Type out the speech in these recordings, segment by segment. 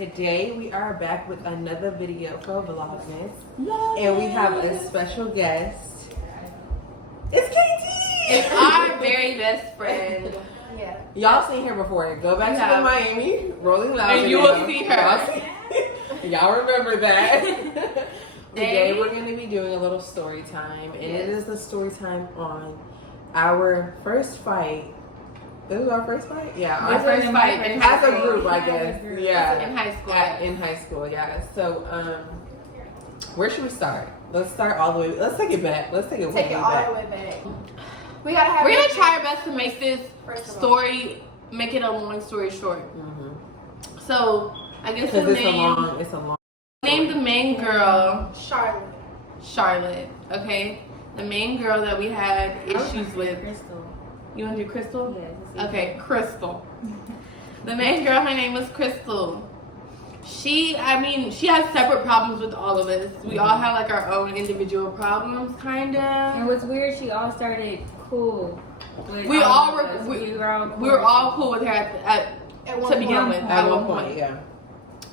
Today we are back with another video for Vlogmas. And we have a special guest. It's KT! It's our very best friend. Yeah. Y'all seen her before. Go back to the Miami, Rolling Loud. And you will see her. Y'all remember that. Today we're going to be doing a little story time. And it is the story time on our first fight. This was our first fight? Yeah, our first fight as a group, I guess. Yeah, in high school. In high school, yeah. So, where should we start? Let's start all the way. Let's take it back. Let's take it way all back. the way back. We're gonna try our best to make this story, make it a long story short. So, I guess the name. It's a long. Name the main girl Charlotte. Okay, the main girl that we had issues with. Crystal. You want to do Crystal? Yes. Okay, Crystal. The main girl, her name was Crystal. She has separate problems with all of us. We all have like our own individual problems, kind of. And what's weird, she all started cool. We were all cool with her to begin with. At one point, yeah.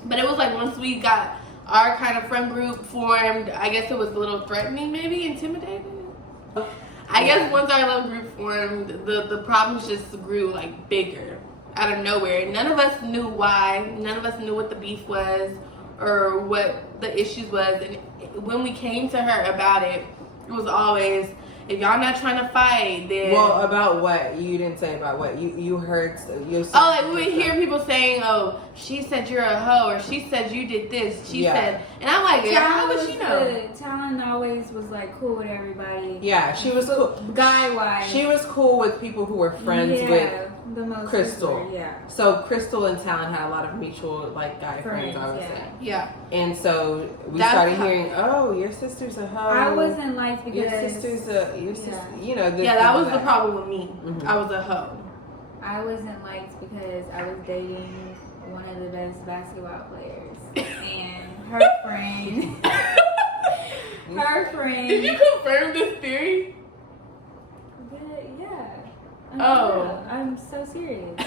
But it was like once we got our kind of friend group formed, I guess it was a little threatening, maybe intimidating. I guess once our little group formed, the problems just grew like bigger out of nowhere. None of us knew why. None of us knew what the beef was or what the issues was. And when we came to her about it, it was always, if y'all not trying to fight, then... Well, about what? You didn't say about what. You heard... we would hear people saying, oh, she said you're a hoe, or she said you did this. She said... And I'm like, how would she know? Talon always was like cool with everybody. Yeah, she was cool. Guy-wise. She was cool with people who were friends with the most Crystal. Yeah. So Crystal and Talon had a lot of mutual like guy friends, I would say. Yeah. And so we started hearing, oh, your sister's a hoe. I wasn't liked because your sister's you know. This, that was the problem with me. I was a hoe. I wasn't liked because I was dating one of the best basketball players, and her friend. Did you confirm this theory? I'm so serious.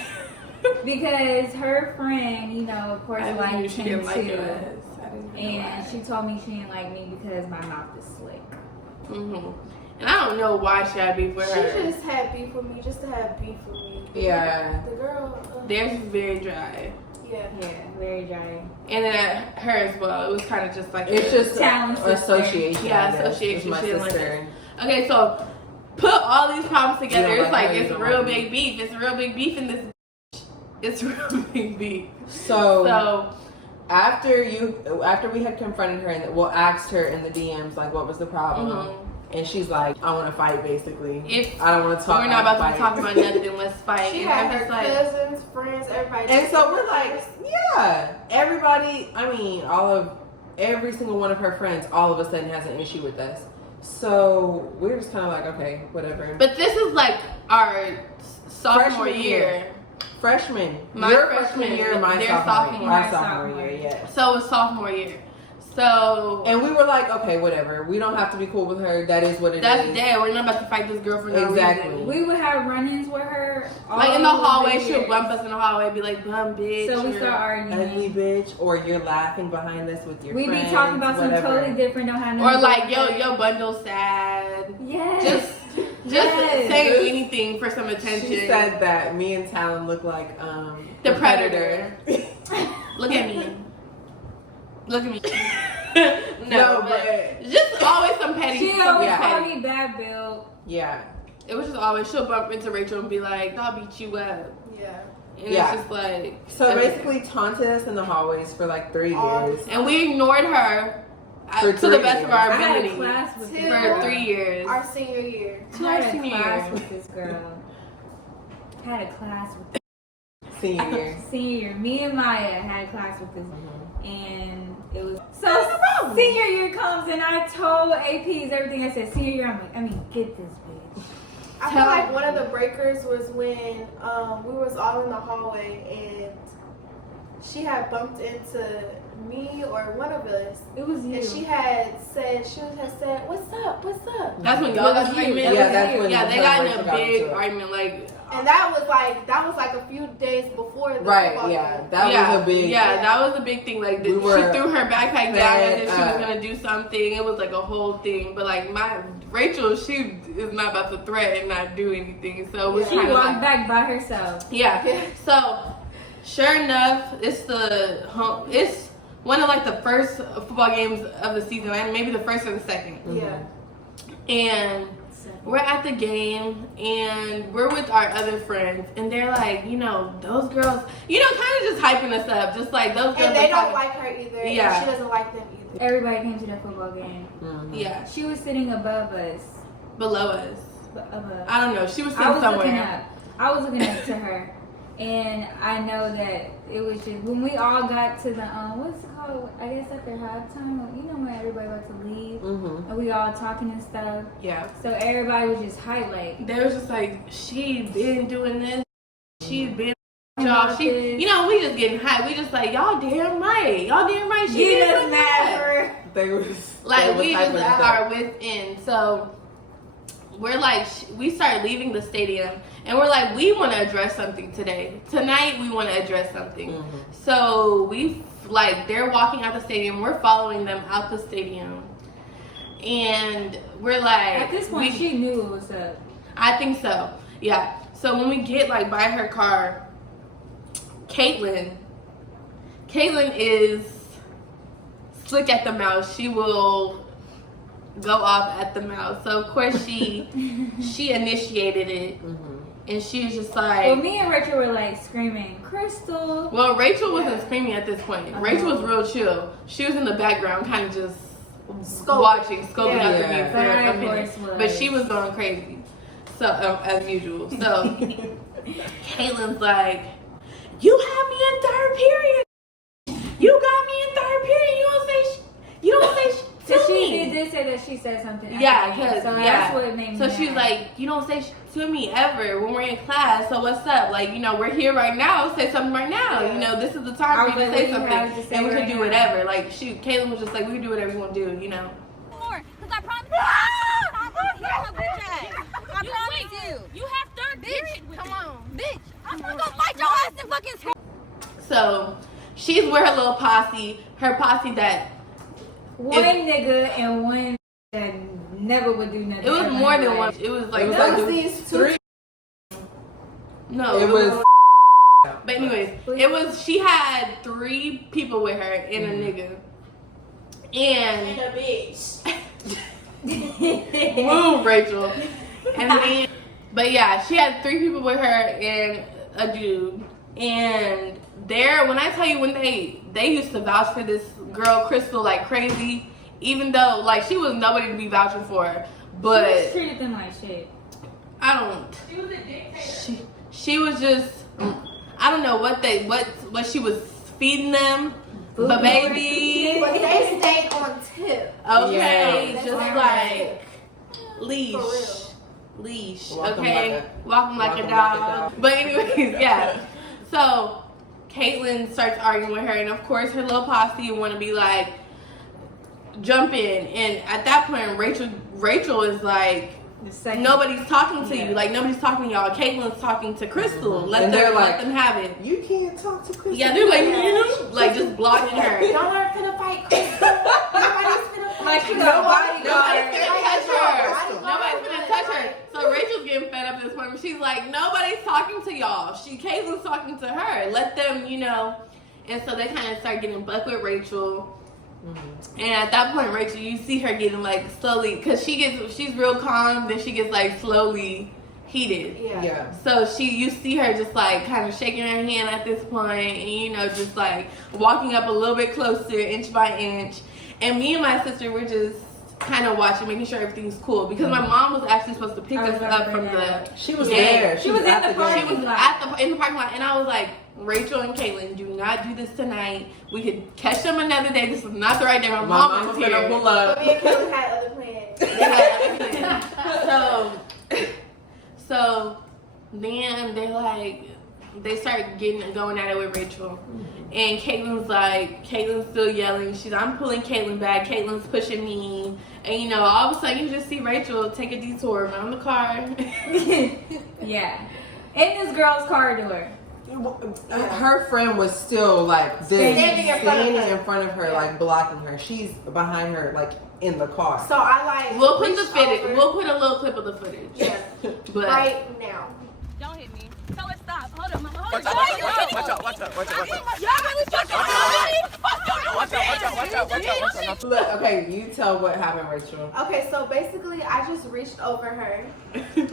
Because her friend, you know, of course, liked him too. And she told me she didn't like me because my mouth is slick. And I don't know why she had beef with her. She just had beef with me, just to have beef with me. Yeah. The girl. Theirs is very dry. Yeah, very dry. And then at her as well, it was kind of just like it's just association. Yeah, association. She didn't like it. Okay, so put all these problems together. It's like it's real big beef. It's real big beef in this. It's real big beef. So after we had confronted her and asked her in the DMs like what was the problem, and she's like, I want to fight basically. I don't want to talk. We're not about to talk about nothing. Let's fight. She had her cousins, friends, everybody. And so we're like, yeah, everybody. I mean, every single one of her friends, all of a sudden has an issue with us. So we're just kind of like, okay, whatever. But this is like our sophomore year. Freshman. Your freshman year, my sophomore year, yeah. So it was sophomore year. And we were like, okay, whatever. We don't have to be cool with her. That is what it is. That's dead. We're not about to fight this girl for no reason. We would have run-ins with her. Like in the hallway, she would bump us in the hallway, be like, bum bitch. So we start arguing. Ugly bitch. Or you're laughing behind us with your friends. We be talking about something totally different. Don't have or like, your bundle's sad. Yes. Just saying anything for some attention. She said that me and Talon look like the predator. Look at me. Look at me. no, but just always some petty. She always called me bad Bill. Yeah. It was just always, she'll bump into Rachel and be like, I'll beat you up. Yeah. And it's just like. So basically taunted us in the hallways for like 3 years. And we ignored her to the best of our ability. I had a class with for 3 years. Our senior year. I had a class with this girl. Had a class with Senior year. Senior year. Me and Maya had a class with this and it was senior year comes and I told APs everything. I said senior year, I mean get this bitch. I feel like one of the breakers was when we was all in the hallway and she had bumped into me or one of us. It was you. And she had said, what's up? That's when y'all got argument. Yeah, that's when they got in a big argument. Like And that was like a few days before the football game. That was a big that was a big thing. Like she threw her backpack down as if she was gonna do something. It was like a whole thing. But like Rachel, she is not about to threaten not do anything. So she walked back by herself. Yeah. So sure enough, it's one of like the first football games of the season, and maybe the first or the second. Yeah. And we're at the game, and we're with our other friends, and they're like, those girls, kind of just hyping us up, just like those girls. And they don't like her either. Yeah. And she doesn't like them either. Everybody came to that football game. Mm-hmm. Yeah. She was sitting above us. Below us. Above. I don't know. She was sitting somewhere. I was looking up to her, and I know that it was just when we all got to the what's it called? I guess after halftime, when everybody about to leave, and we all talking and stuff. Yeah. So everybody was just hyped, like they was just like, she been doing this. She's been. Y'all, we just getting hyped. We just like, y'all damn right. She doesn't matter. We just are within. So we're like, we start leaving the stadium, and we're like, we want to address something today. Tonight, we want to address something. So they're walking out the stadium. We're following them out the stadium, and we're like, at this point, she knew what was up. I think so. Yeah. So when we get by her car, Caitlin is slick at the mouth. She will go off at the mouth. So of course she initiated it, and she was just like. Well, me and Rachel were like screaming, "Crystal!" Well, Rachel wasn't screaming at this point. Rachel was real chill. She was in the background, kind of just scoping out the game for a minute. But she was going crazy. So as usual. So Caitlin's like, you have me in third period. You got me in third period. You don't say to me. She did say that she said something. Yeah, that's what made me So mad. she's like, you don't say to me ever when we're in class. So what's up? We're here right now. Say something right now. Yeah. This is the time for you to say something, and we right can do whatever. Caitlin was just like, we can do whatever you want to do. More, because I promise you. I promise you. You have third period. Come on, bitch. I'm gonna go fight your ass in fucking school. So she's with her little posse. Her posse that one nigga and one that never would do nothing. it was more than one. It was like these two. No, it was. But anyways, she had 3 people with her and a nigga. And a bitch. move, Rachel. But yeah, she had 3 people with her and a dude. And when I tell you, when they used to vouch for this girl Crystal like crazy, even though she was nobody to be vouching for her, but she just treated them like shit. She was a dictator. She was just, I don't know what she was feeding them. But baby, but they stayed on tip. Okay, Yeah. just like leash. Walking like a dog. But anyways, yeah. So Caitlin starts arguing with her, and of course her little posse want to be like, jump in. And at that point, Rachel is like, nobody's talking to you. Nobody's talking to y'all. Caitlin's talking to Crystal. Let them have it. You can't talk to Crystal. Yeah, they're like, just blocking her. Y'all are finna fight Crystal. Nobody's finna fight. Nobody's finna touch her. So Rachel's getting fed up at this point. But she's like, nobody's talking to y'all. Caitlin's talking to her. Let them, And so they kind of start getting buck with Rachel. And at that point, Rachel, you see her getting slowly, because she's real calm, then she gets slowly heated. Yeah. So you see her just kind of shaking her hand at this point, and just walking up a little bit closer, inch by inch. And me and my sister were just kind of watching, making sure everything's cool, because my mom was actually supposed to pick us up from the. She was game. there. She was in the parking lot. In the parking lot, and I was like, Rachel and Caitlin, do not do this tonight. We could catch them another day. This is not the right day. My mom is here. Pull up. But me and Caitlin had other plans. So then they start going at it with Rachel. And Caitlin's still yelling. I'm pulling Caitlin back. Caitlin's pushing me. And all of a sudden you just see Rachel take a detour around the car. Yeah. in this girl's car door. Her friend was still like this, Standing in front of her, Yeah. like blocking her. She's behind her, like in the car. So I like. We'll put the reached footage. over- We'll put a little clip of the footage. Yeah. But Right now. Don't hit me. Tell her stop. Hold on, mama. Hold Watch on. out. Y'all really fucking Watch out. Look, okay, you tell what happened, Rachel. Okay, so basically, I just reached over her,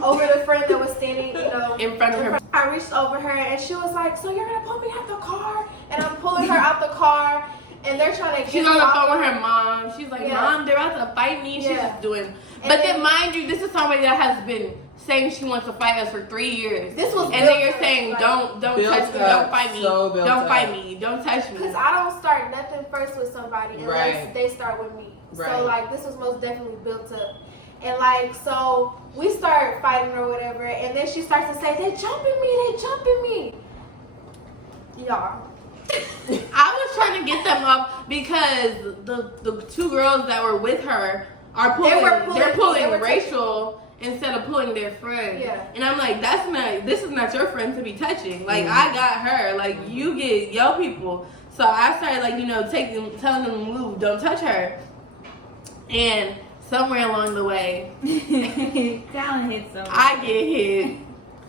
over the friend that was standing, in front of her. I reached over her and she was like, "So you're gonna pull me out the car?" And I'm pulling her out the car, and they're trying to get She's me on the off phone of with her mom. She's like, Yeah. Mom, they're about to fight me. She's Yeah. just doing. And But then, then- mind you, this is somebody that has been saying she wants to fight us for 3 years. This was and then you're built saying, up, don't Built touch me, up, don't fight me, so built don't fight up. me, don't touch me. Because I don't start nothing first with somebody unless Right. they start with me. Right. So like this was most definitely built up. And like so we start fighting or whatever, and then she starts to say, "They jumping me. Y'all. I was trying to get them up because the two girls that were with her are pulling. They're pulling they were Rachel instead of pulling their friend. Yeah. And I'm like, this is not your friend to be touching. Like Mhm. I got her. Like you get your people. So I started like telling them to move, don't touch her. And somewhere along the way, Talon hit someone. I get hit.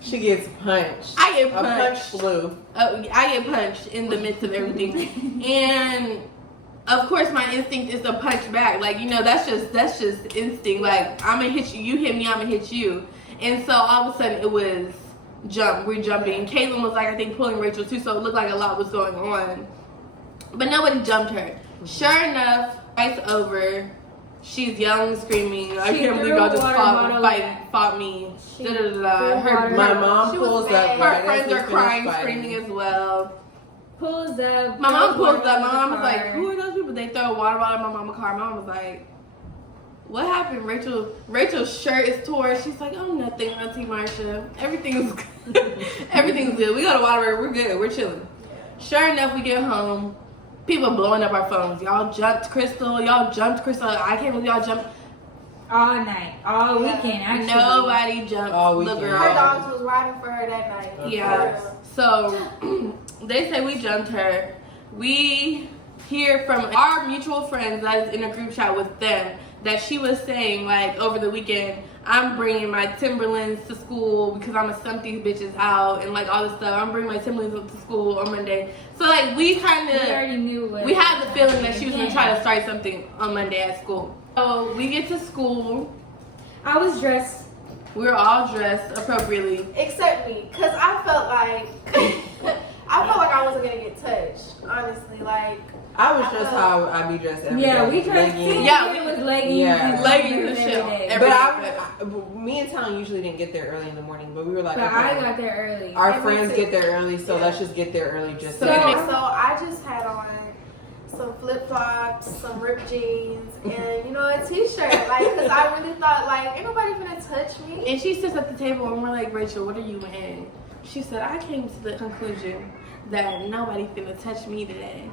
She gets punched. I get A punch punched. flew. I get punched in the midst of everything, and of course my instinct is to punch back. Like that's just instinct. Like I'm gonna hit you, you hit me, I'm gonna hit you. And so all of a sudden it was jump. We're jumping. Caitlin was like I think pulling Rachel too, so it looked like a lot was going on, but nobody jumped her. Sure enough, fight's over. She's yelling, screaming. I She can't believe threw y'all a just water fought bottle me. She Da-da-da-da. threw water My bottle. mom She was pulls mad. up. Her right as friends we are finish crying, fighting. screaming as well. Pulls up. My mom throws pulls water up. in My the mom was like, car. "Who are those people?" They throw a water bottle in my mama's car. My mom was like, "What happened?" Rachel's shirt is torn. She's like, "Oh, nothing, Auntie Marsha. Everything's everything's good. We go to Waterbury. We're good. We're chilling." Sure enough, we get home. People blowing up our phones. Y'all jumped Crystal. I can't believe y'all jumped. All night, all Yeah. weekend. Actually, Nobody jumped All the weekend. girl. Her dogs was riding for her that night. Of Yeah. course. So they say we jumped her. We hear from our mutual friends that is in a group chat with them that she was saying like over the weekend, I'm bringing my Timberlands to school because I'm gonna stump these bitches out and like all this stuff. I'm bringing my Timberlands up to school on Monday. So like we already knew what. we had the feeling that she was gonna try to start something on Monday at school. So we get to school. I was dressed. We were all dressed appropriately. Except me, because I felt like I wasn't gonna get touched. Honestly, like I was just how I be dressed every day. Yeah, we dressed. Leggings. Yeah, it was leggings. Yeah. And Leggings and every shit. day. Every But me and Talon usually didn't get there early in the morning, but we were like, But okay, I got there early. our And me friends too. get there early, so Yeah. let's just get there early just So to it get makes- there. So I just had on some flip flops, some ripped jeans, and a t-shirt. Like, cause I really thought like, ain't nobody gonna touch me. And she sits at the table and we're like, Rachel, what are you wearing? She said, I came to the conclusion that nobody's gonna touch me today.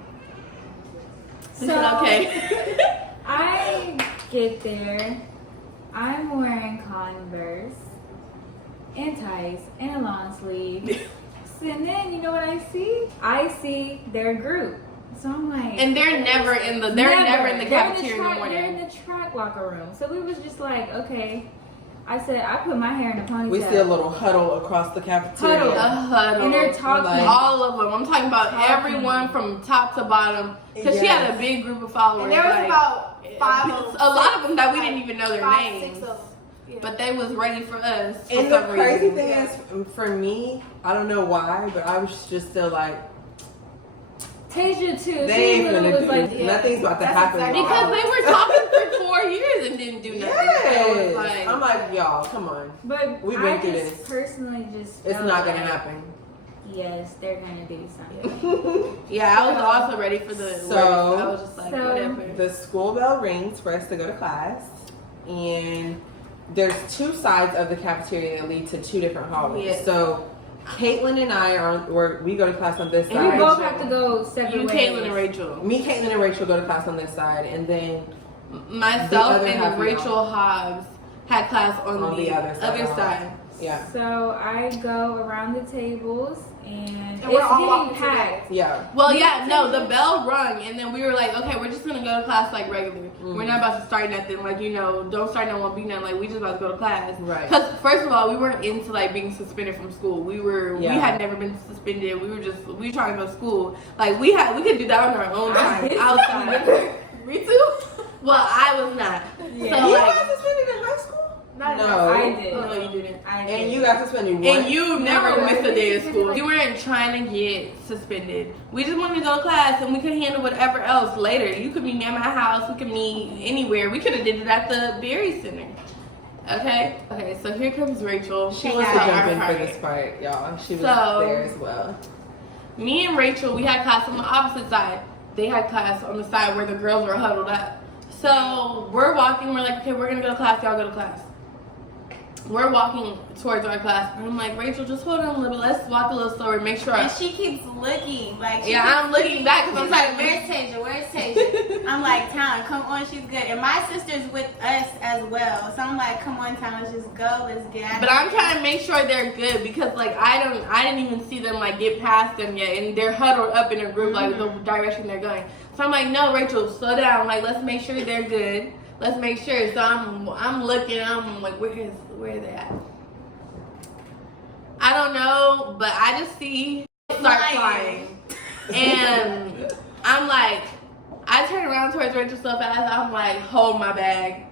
I said, okay. I get there. I'm wearing Converse and tights and a long sleeve. And then you know what I see? I see their group. So I'm like, And they're never in the They're cafeteria in the They're in morning. the track locker room. So we was just like, okay. I said I put my hair in a ponytail. We see a little huddle across the cafeteria. Huddle. A huddle. And they're talking. Like- all of them. I'm talking about Talking. everyone from top to bottom. Because she had a big group of followers. And there was like, about 5 of them. a lot of them that we didn't even know their 5, names. 6 of them. Yeah. But they was ready for us for And the some crazy reason. thing is, for me, I don't know why, but I was just still like, Tasia too. they She ain't literally gonna was do like, nothing's about to That's happen. exactly y'all. Because they were talking for 4 years and didn't do nothing. So Yes. it's like, I'm like, y'all, come on. But We I went through just this. personally just It's felt not gonna like, happen. Yes, they're gonna do something. yeah, I was also ready for the So- worst. I was just like, So- whatever. The school bell rings for us to go to class, and there's 2 sides of the cafeteria that lead to 2 different hallways. Yes. So Caitlin and I we go to class on this And side. we both have to go separate You, ways. Caitlin, and Rachel. Me, Caitlin, and Rachel go to class on this side, and then The Myself other half and of Rachel Hobbs had class on the other side. side. Yeah. So I go around the tables and we're all it's walking getting packed. Yeah. Well, yeah, no, the bell rung, and then we were like, okay, we're just gonna go to class like regular. We're not about to start nothing, like, you know, don't start no one, be nothing, like, we just about to go to class. Right. Because, first of all, we weren't into, like, being suspended from school. We had never been suspended. We were trying to go to school. Like, we could do that on our own time, outside. Me too. Well, I was not. Yeah. So, You like, got suspended in high school? No. I did. no, you didn't. And you got suspended once? And you never No, missed a day of I school. didn't. We weren't trying to get suspended. We just wanted to go to class, and we could handle whatever else later. You could meet me at my house. We could meet anywhere. We could have did it at the Berry Center. Okay? Okay, so here comes Rachel. She wants to jump in for this part, y'all. She was So- there as well. Me and Rachel, we had class on the opposite side. They had class on the side where the girls were huddled up. So we're walking. We're like, okay, we're going to go to class. Y'all go to class. We're walking towards our class, and I'm like, Rachel, just hold on a little bit. Let's walk a little slower. Make sure. And she keeps looking like. I'm looking back because I'm like, like, where's Tasia? Where's Tasia? I'm like, Town, come on, she's good. And my sister's with us as well, so I'm like, come on, Town, let's just go, let's get out. But I'm trying to make sure they're good because, like, I didn't even see them like get past them yet, and they're huddled up in a group like the direction they're going. So I'm like, no, Rachel, slow down. Like, let's make sure they're good. Let's make sure. So I'm looking. I'm like, where are they at? I don't know, but I just see start flying, and I'm like, I turn around towards Rachel so fast. I'm like, hold my bag.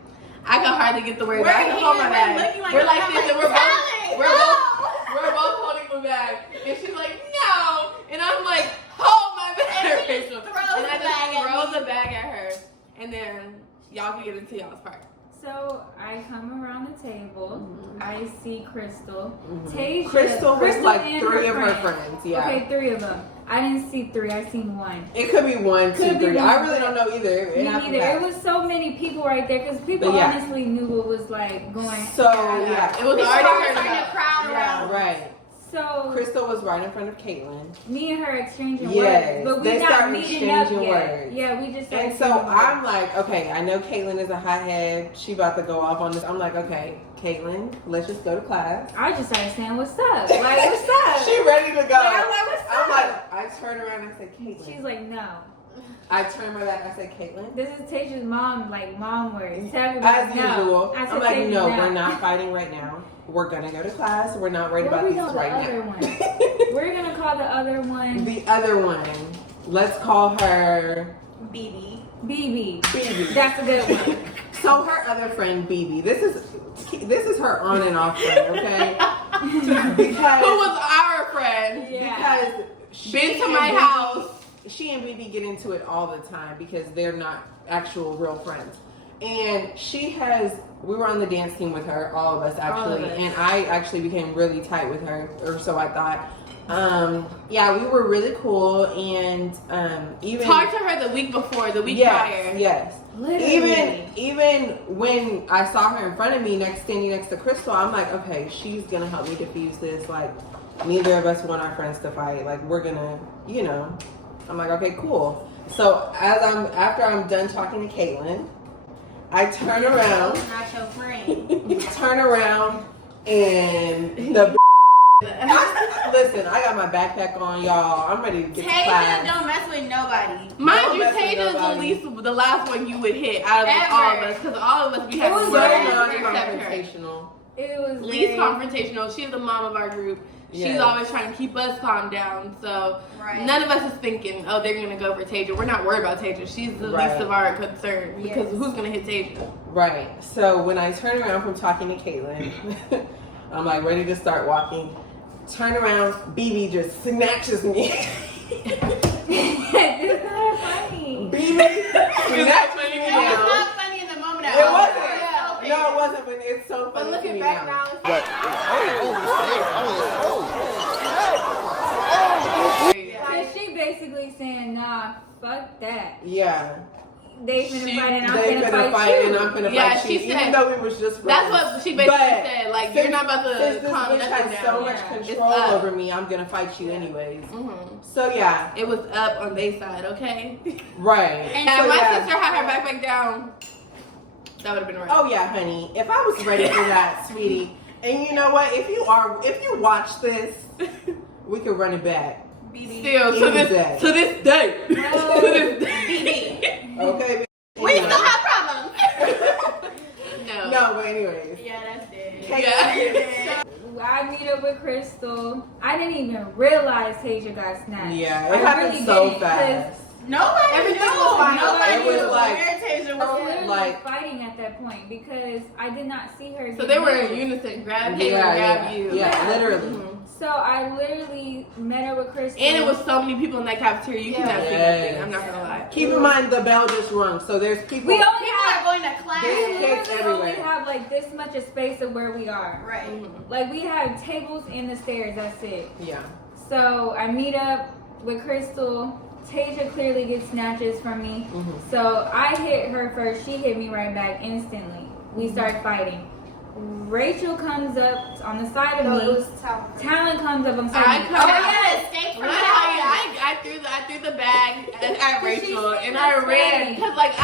I can hardly get the words. I can hold my bag. We're like this, and we're both holding the bag, and she's like, no, and I'm like, hold my bag, Rachel, and I just throw the bag at her, and then y'all can get into y'all's part. So I come around the table. I see Crystal. Tasia. Crystal was like and three of her friends. Yeah. Okay, 3 of them. I didn't see 3. I seen 1. It could be 1, 2, Could be 3. one. I really don't know either. Me neither. It was so many people right there because people But yeah. honestly knew what was like going. So, yeah. It was already turned up. crowd around. Right. So Crystal was right in front of Caitlin. me and her exchanging Yes, words, but we they not started meeting up exchanging yet. words. Yeah, we just started And so exchanging words. I'm like, okay, I know Caitlin is a hothead. She about to go off on this. I'm like, okay, Caitlin, let's just go to class. I just started saying, "What's up?" Like, what's up? She ready to go. I'm like, "What's I'm up?" like, I turn around and I say, Caitlin. She's like, "No." I turn my back. I say, Caitlin. This is Tasia's mom, like mom words. Tell As everybody no. usual. I said, I'm like, Tasia, no, we're not fighting right now. We're gonna go to class. We're not worried about Where we this go the right other now. one? We're gonna call the other one The other one. Let's call her BB. BB. BB. That's a good one. So her other friend BB. This is her on and off friend, okay? Because Who was our friend? Yeah. because she Been to and my BB house. She and BB get into it all the time because they're not actual real friends. And we were on the dance team with her, all of us actually, and I actually became really tight with her, or so I thought. Yeah, we were really cool, and even Talked to her the week before, the week prior. Yes. Literally. Even when I saw her in front of me, standing next to Crystal, I'm like, okay, she's gonna help me defuse this. Like, neither of us want our friends to fight. Like, we're gonna, I'm like, okay, cool. So after I'm done talking to Caitlin, I turn around. Not your friend. Turn around and the listen, I got my backpack on, y'all. I'm ready to get to Tasia class. don't mess with nobody. Mind you, mess with Tasia's the last one you would hit out of Ever. all of us, because all of us we It have was So very except her. non-confrontational. It was Least very- confrontational. She's the mom of our group. She's Yes. always trying to keep us calm down. So Right. none of us is thinking, oh, they're gonna go for Tasia. We're not worried about Tasia. She's the Right. least of our concern because Yes. who's gonna hit Tasia? Right. So when I turn around from talking to Caitlin, I'm like ready to start walking. Turn around, BB just snatches me. It's not funny. BB snatches me It was down. not funny in the moment at It all. wasn't. Yeah. No, it wasn't. But it's so But funny to looking me back now. now, So she basically saying, "Nah, fuck that. Yeah. They finna She- fight and I'm They finna finna fight fight you." and I'm finna Yeah, fight she you. said- Even though we was just friends. That's what she basically But said. Like, you're not about to since this calm bitch nothing has down. so much Yeah. control It's up. over me, I'm gonna fight you anyways. Mhm. So yeah, It was up on their side, okay? right. And so, if my yeah. sister had her backpack down, that would have been right. Oh yeah, honey. If I was ready for that, sweetie, And you know what? If you watch this, we could run it back. Still to this day. To this day. Okay. We still have problems. No, but anyways. Yeah, that's it. I meet up with Crystal. I didn't even realize Tasia got snatched. Yeah, it happened so fast. Nobody knew. Nobody It was knew like- where Tasia I was was. literally Like- fighting at that point because I did not see her. So get they were in moved. unison. Grab him, grab you. Yeah, literally. So I literally met up with Crystal. And it was so many people in that cafeteria. You cannot see nothing. I'm not gonna lie. Keep in mind the bell just rung, so there's people. We only People are have going to class. There's we kids literally only everywhere. have like this much of space of where we are. Right. Like we have tables in the stairs. That's it. Yeah. So I meet up with Crystal. Tasia clearly gets snatches from me. So I hit her first. She hit me right back instantly. We start fighting. Rachel comes up on the side of No, me. it was Talon. Talon comes up on the side I of me. come out. Escape When from I tell you, I threw the bag at Rachel and I ran because like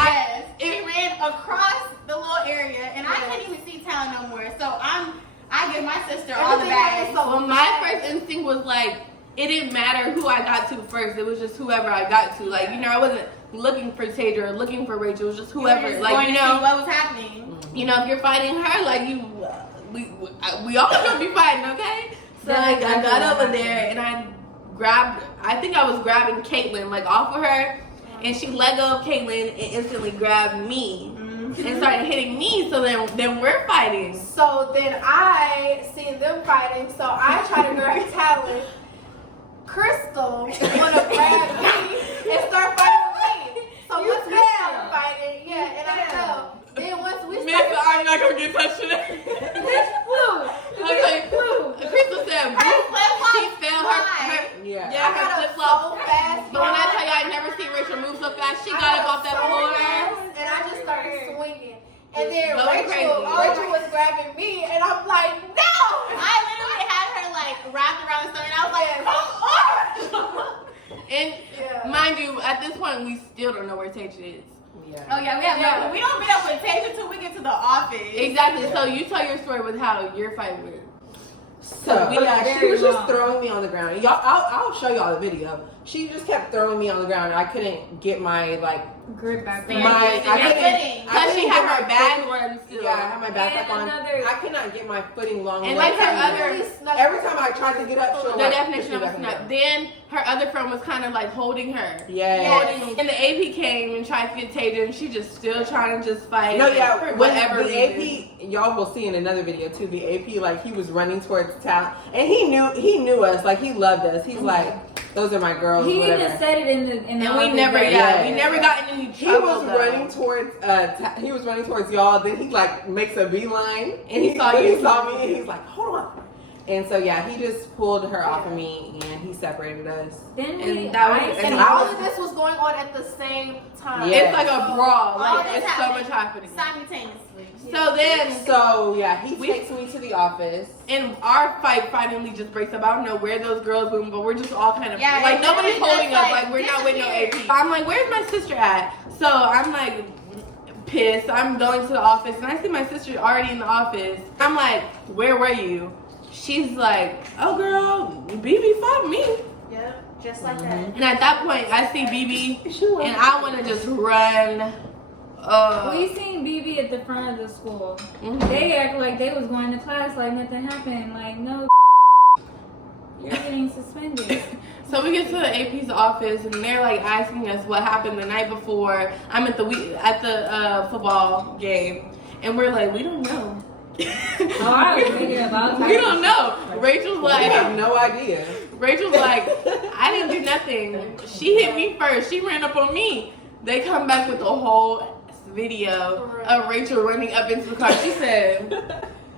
it ran across the little area and I couldn't even see Talon no more. So I give my sister all the bags. Well, my first instinct was like, it didn't matter who I got to first. It was just whoever I got to. Like, you know, I wasn't looking for Tasia or looking for Rachel. It was just whoever. Like, you know, what was happening. You know, if you're fighting her, like we all gonna be fighting, okay? So like, I got over there and I think I was grabbing Caitlin like off of her, and she let go of Caitlin and instantly grabbed me. And started hitting me, so then we're fighting. So then I seen them fighting, so I try to grab Talon. Crystal wanna grab me and start fighting with me. So once we started fighting, and I know. Then once we Miss, started I'm not gonna get touched today. Okay. Crystal said, she fell her. Yeah. Yeah, her flip flop. so fast. But when I tell you I never seen Rachel move so fast, she got up off that floor. And I just started swinging. And then Going Rachel was grabbing me, and I'm like, no! I literally had her like wrapped around the stomach and I was like, come on! And mind you, at this point, we still don't know where Tasia is. Yeah. Oh yeah, we don't meet up with Tasia until we get to the office. Exactly. So you tell your story with how your fight went. So she was just throwing me on the ground. Y'all, I'll show y'all the video. She just kept throwing me on the ground. I couldn't get my grip back on. Because she had her bag on still. Yeah, I had my backpack on. another- I could not get my footing long And enough. like her other, Every time I tried to get up, she'll the definition of a snap. Then her other friend was kind of like holding her. Yeah. And the AP came and tried to get Tasia, and she just still trying to just fight. No, yeah. For When whatever the reason. AP, y'all will see in another video too. The AP, like he was running towards Talon, and he knew us. Like he loved us. He's like, those are my girls. He whatever. even said it in the And we office never, that- we never got in any He trouble. was running towards y'all. Then he like makes a beeline, and he saw me, and he's like, hold on. And so yeah, he just pulled her off of me, and he separated us. Then And we, that was- And all of this was going on at the same time. Yeah. It's like a brawl. Like this it's so happened much happening. simultaneously. So then, So yeah, he takes me to the office. and our fight finally just breaks up. I don't know where those girls went, but we're just all kind of Yeah, like it nobody's literally holding just, us. like, Like we're not with no AP. disappeared. I'm like, where's my sister at? So I'm like pissed. I'm going to the office, and I see my sister already in the office. I'm like, where were you? She's like, oh girl, BB fought me. Yep, just like that. And at that point, I see BB, and I want to just run. we seen BB at the front of the school. Mhm. They act like they was going to class like nothing happened. Like, no, you're getting suspended. So we get to the AP's office, and they're like asking us what happened the night before. I'm at the football game, and we're like, we don't know. Oh, I was thinking about We don't know. Rachel's I like, have no idea. Rachel's like, I didn't do nothing. She hit me first. She ran up on me. They come back with a whole video of Rachel running up into the car. She said,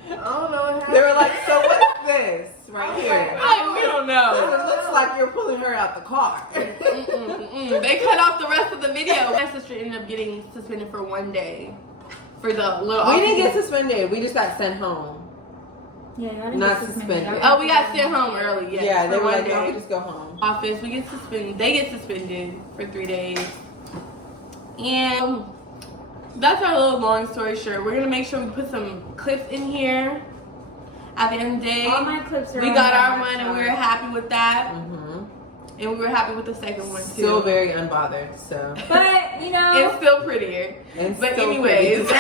I don't know what happened. They were like, so what is this right here? like, we don't know. It looks like you're pulling her out the car. They cut off the rest of the video. My sister ended up getting suspended for 1 day for the little. We didn't get suspended. We just got sent home. Yeah, y'all didn't Not get suspended. Oh, we got sent home early. Yes, Yeah, they for were 1 like, no, day. we just go home. Office, we get suspended. They get suspended for 3 days, and that's our little long story short. We're gonna make sure we put some clips in here At the end of the day, All my clips are we on got my our one and we were laptop. happy with that. Mm-hmm. And we were happy with the second one too. Still very unbothered, so. But, you know. It's still prettier. And But still anyways. pretty.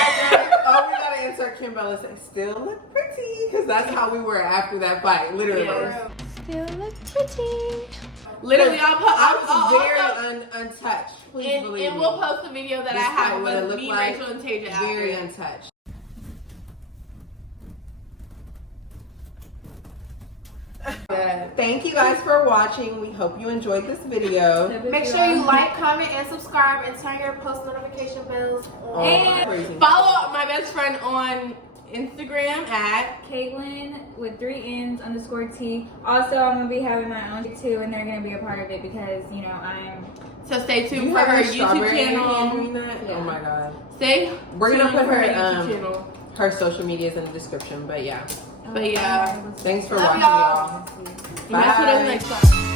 Oh, we gotta insert Kim Bella saying, still look pretty. Because that's how we were after that fight, literally. Yes. Still look pretty. Literally, I was very untouched. Please believe and me. we'll post a video that This I have fight would've with looked me, like Rachel, and Tasia very after. untouched. Thank you guys for watching. We hope you enjoyed this video. Make sure you like, comment, and subscribe, and turn your post notification bells on. And Crazy. Follow my best friend on Instagram at Caitlin with 3 N's _T. Also, I'm gonna be having my own too, and they're gonna be a part of it because you know I'm. So stay tuned You for have her a YouTube strawberry in your hand channel. doing that? Yeah. Oh my god. We're gonna put her, YouTube channel. Her social medias in the description, but yeah. But yeah, Thanks for Love watching, y'all. y'all. you guys see us next time.